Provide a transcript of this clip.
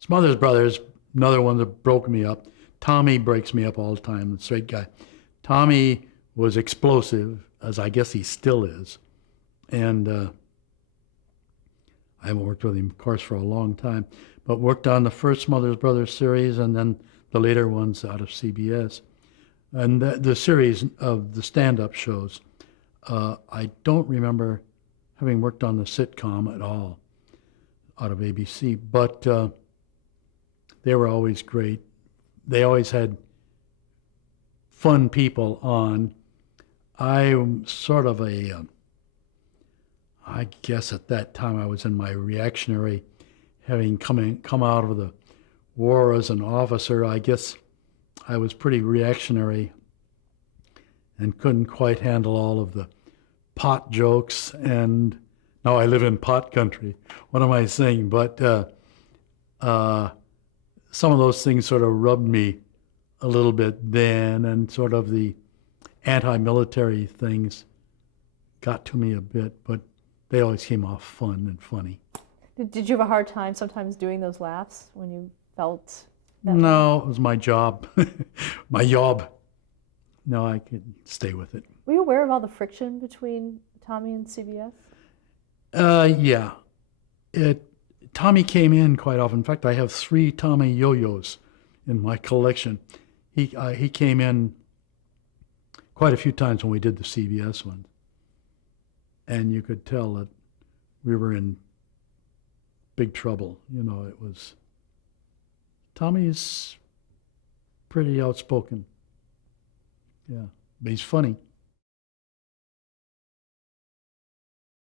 Smothers Brothers, another one that broke me up. Tommy breaks me up all the time, the straight guy. Tommy was explosive, as I guess he still is. And I haven't worked with him, of course, for a long time, but worked on the first Smothers Brothers series and then the later ones out of CBS. And the series of the stand-up shows, I don't remember having worked on the sitcom at all out of ABC, but they were always great. They always had fun people on. I'm sort of I guess at that time I was in my reactionary, having come out of the war as an officer. I guess I was pretty reactionary and couldn't quite handle all of the pot jokes. And now I live in pot country. What am I saying? But some of those things sort of rubbed me a little bit then, and sort of the anti-military things got to me a bit, but they always came off fun and funny. Did you have a hard time sometimes doing those laughs when you felt that way? No, it was my job, my job. No, I could stay with it. Were you aware of all the friction between Tommy and CBS? Yeah, it. Tommy came in quite often. In fact, I have 3 Tommy yo-yos in my collection. He came in quite a few times when we did the CBS one, and you could tell that we were in big trouble. You know, it was Tommy's pretty outspoken. Yeah, but he's funny.